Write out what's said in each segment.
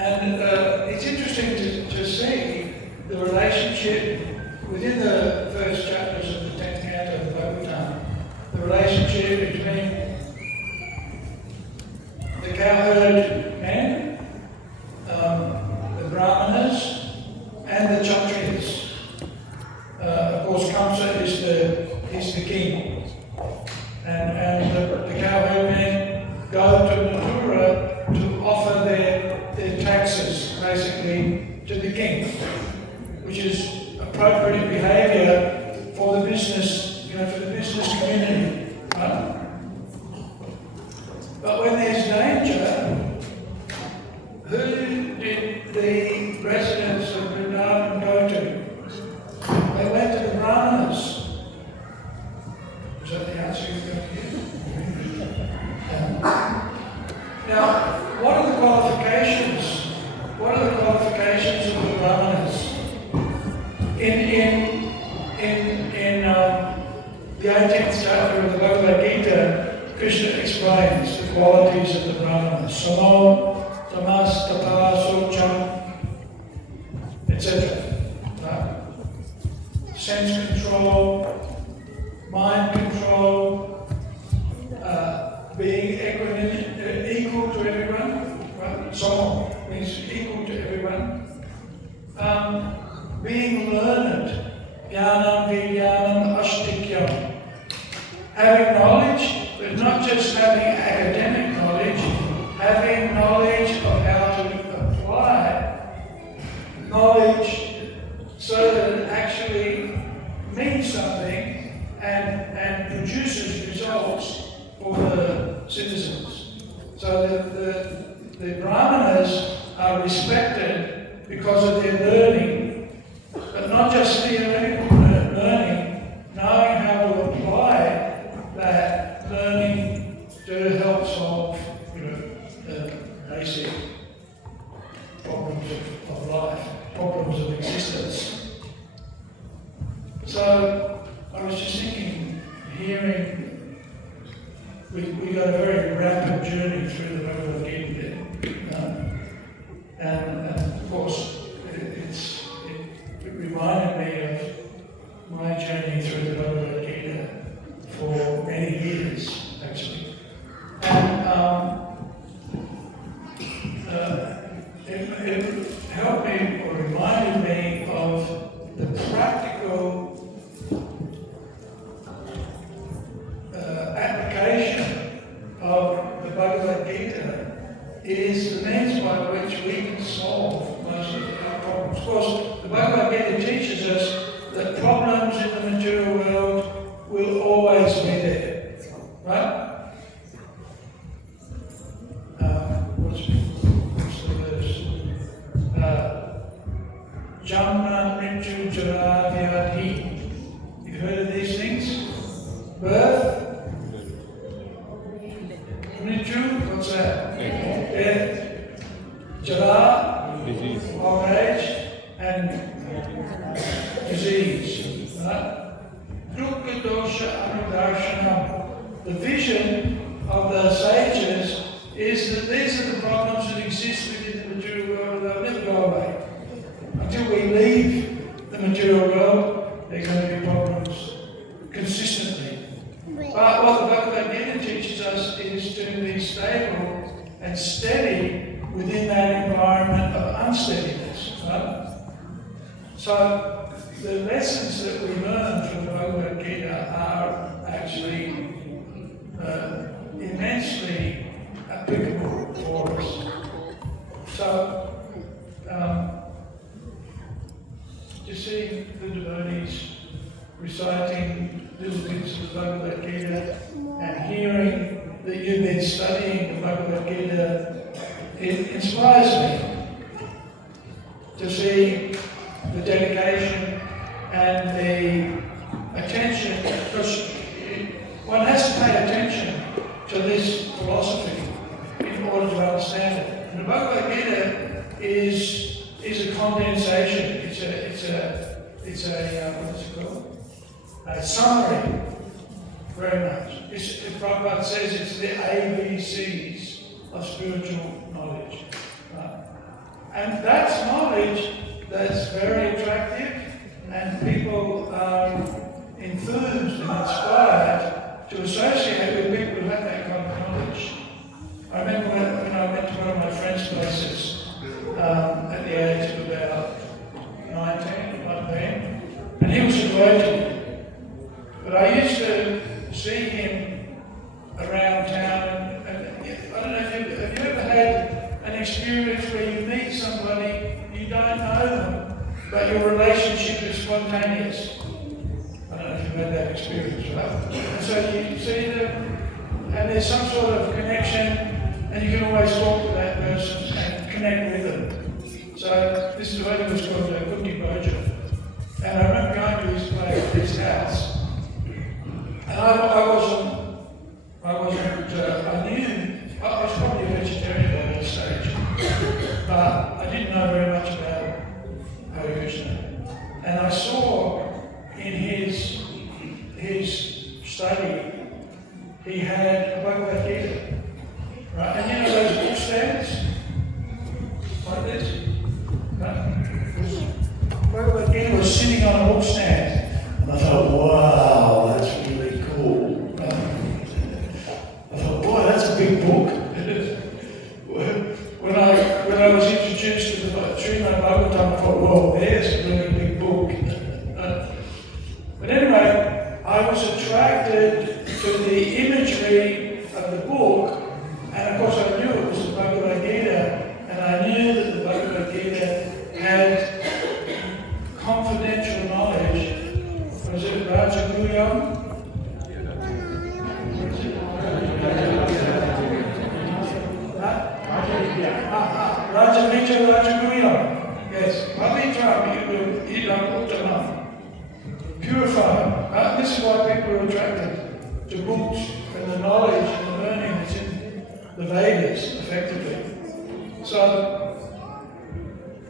And it's interesting to see the relationship within the first chapters of the 10th canto of the Bhagavad, the relationship between the cowherd men, the brahmanas, and the kshatriyas. Of course, Kamsa is the king, and the cowherd men go to Mathura to offer their taxes, basically, to the king, which is appropriate behaviour for the business, for the business community, right? But when there's danger, who did the residents of Vrindavan go to? They went to the brahmanas. Is that the answer you're going to give? Now, what are the qualifications? What are the qualifications of the brahmanas? In the 18th chapter of the Bhagavad Gita, Krishna explains the qualities of the brahmanas. Samo, tamas, tapa, socham, etc. Right? Sense control, mind control, being equal to everyone. Right? Samo means equal to everyone. Being learned, jnanam, vijnanam, ashtikyam. Having knowledge, but not just having academic knowledge, having knowledge of how to apply knowledge so that it actually means something and produces results for the citizens. So that the brahmanas are respected because of their learning, but not just theoretical learning, knowing how to apply that learning to help solve, the basic problems of life, problems of existence. So I was just thinking, hearing, we got a very rapid journey through the Bhagavad Gita, and of course it reminded me of my journey through the Bhagavad Gita for many years, actually. And it helped me or reminded me of the practical application of the Bhagavad Gita is the means by which we can solve most of our problems. Of course, the Bhagavad Gita teaches us that problems in the material world will always be there, right? What's the verse? Janma, Mrityu, Jara, Vyadhi. You've heard of these things? Birth, Mrityu, what's that? Death, Jara, old age, and disease. Right? Dukkha dosha anudarshanam. The vision of the sages is that these are the problems that exist within the material world, and they'll never go away. Until we leave the material world, there are going to be problems consistently. But what the Bhagavad Gita teaches us is to be stable and steady within that environment of unsteadiness. Right? So the lessons that we learn from the Bhagavad Gita are actually immensely applicable for us. So to see the devotees reciting little bits of the Bhagavad Gita and hearing that you've been studying the Bhagavad Gita, it inspires me to see the dedication and the attention, because one has to pay attention to this philosophy in order to understand it. And the Bhagavad Gita is a condensation. It's a what's it called? A summary, very much. Prabhupada says it's the ABCs of spiritual knowledge. Right? And that's knowledge that's very attractive, and people are enthused and inspired to associate with people who have that kind of knowledge. I remember when I went to one of my friend's places at the age of about 19, and he was a devotee. But I used to see him around town, and I don't know if have you ever had an experience where you meet somebody, you don't know them, but your relationship is spontaneous? I don't know if you've had that experience, right? And so you see them, and there's some sort of connection, and you can always talk to that person and connect with them. So this is what it was called a Cookie Bojo. And I remember going to his place, his house, and I was probably a vegetarian by that stage, but I didn't know very much about Hare Krishna. And I saw in his study, he had a Bhagavad Gita, right? And you know those book stands? Like this? Right? Bhagavad Gita was sitting on a book stand. And I thought, wow, that's really cool. I thought, boy, that's a big book. When I was introduced to the Srimad Bhagavatam, I thought, whoa, there's a really big book. But anyway, I was attracted to the imagery of the book, and of course I knew it was the Bhagavad Gita, and I knew that the Bhagavad Gita had confidential knowledge. Was it Rajaguyam? Rajaguyam. Yes. Purified. This is why people are attracted to books and the knowledge and the learning that's in the Vedas, effectively. So,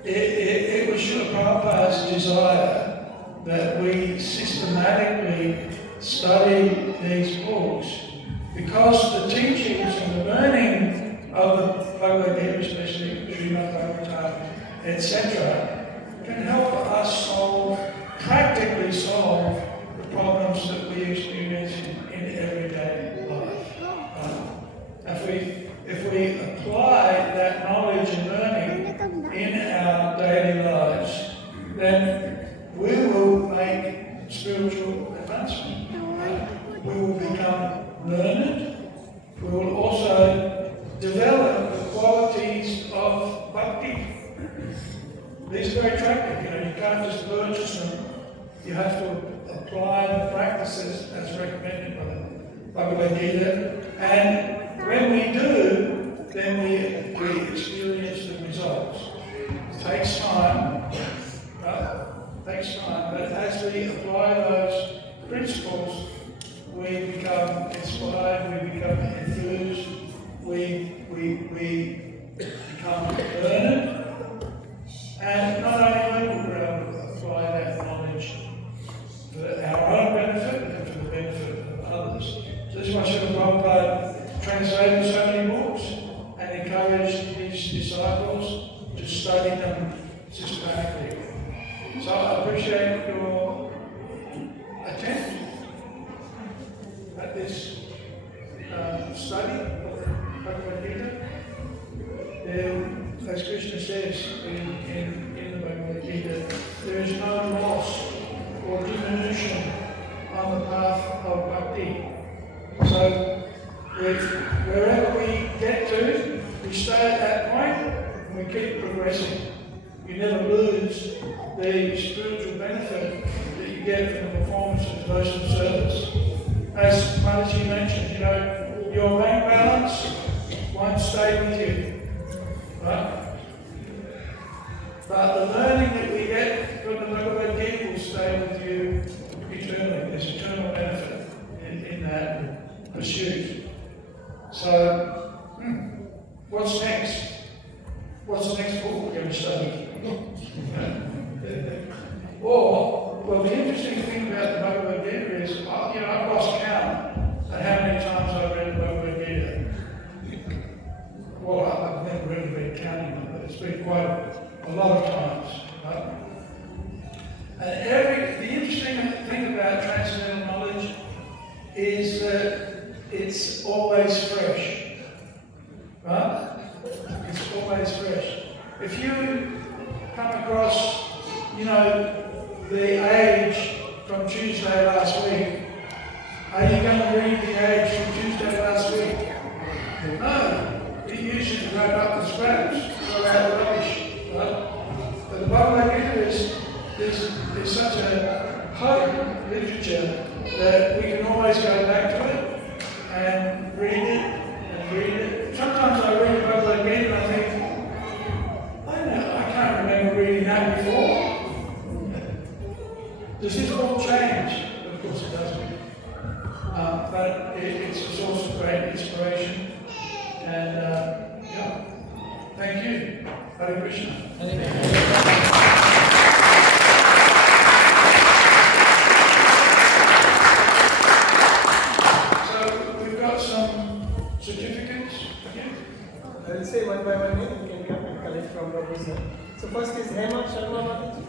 it was Srila Prabhupada's desire that we systematically study these books, because the teachings and the learning of the Bhagavad Gita, especially Srimad Bhagavatam, etc., can help us practically solve the problems that we experience in everyday life. If we apply that knowledge and learning in our daily lives, then we will make spiritual advancement. We will become learned. We will also develop the qualities of bhakti. These are very attractive. You can't just purchase them. You have to apply the practices as recommended by the Bhagavad Gita. And when we do, then we experience the results. It takes time, but as we apply those principles, we become inspired, we become enthused, we become learned, and not only will we able to apply that knowledge for our own benefit, but for the benefit of others. So this is why Srila Prabhupada translated so many books and encouraged his disciples to study them systematically. So I appreciate your attention at this study of Bhagavad Gita. As Krishna says in the Bhagavad Gita, there is no loss or diminution on the path of bhakti. So wherever we get to, we stay at that point and we keep progressing. You never lose the spiritual benefit that you get from the performance of devotional service. As Mataji mentioned, your bank balance won't stay with you, right? But the learning that we get from the Bhagavad Gita will stay with you eternally. There's eternal benefit in that pursuit. So, what's next? What's the next book we're going to study? Well, the interesting thing about the Bhagavad Gita is, I've lost count at how many times I've read the Bhagavad Gita. Well, I've never really been counting them, but it's speak quite a lot of times. Right? And the interesting thing about transcendental knowledge is that it's always fresh. Right? It's always fresh. If you come across, the age from Tuesday last week, are you going to read the age from Tuesday last week? No. You usually grab up the scraps, throw out the rubbish. Right? But the Bhagavad Gita is such a potent literature that we can always go back to it and read it and read it. Sometimes I read the Bhagavad Gita and I think, I can't remember reading that before. Does this all change? Of course it doesn't. But it's a source of great inspiration. And thank you. Hare Krishna. So we've got some certificates. I will say one by one name. You can collect from Prabhu sir. So first is Hema Sharma Mataji.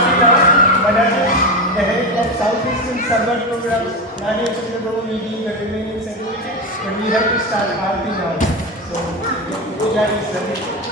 Aarti now, but as the head of Southeastern Server Program, Nani and Chandra Prabhu will be the remaining certificate, but we have to start Aarti now. So, puja is ready.